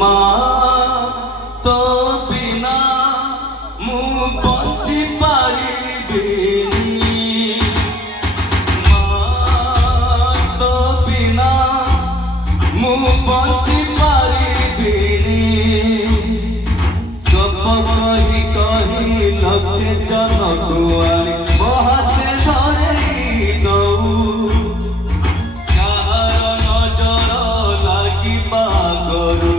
মা তো বিনা মু বঞ্চি পারিবিনি মা তো বিনা মু বঞ্চি পারিবিনি গপ কহি কহি লক্ষে জনକୁ আনি ମୋ ହାତେ ଧରେଇ ଦଉ କାହାର ନଜର ଲାଗିବା ଆଗରୁ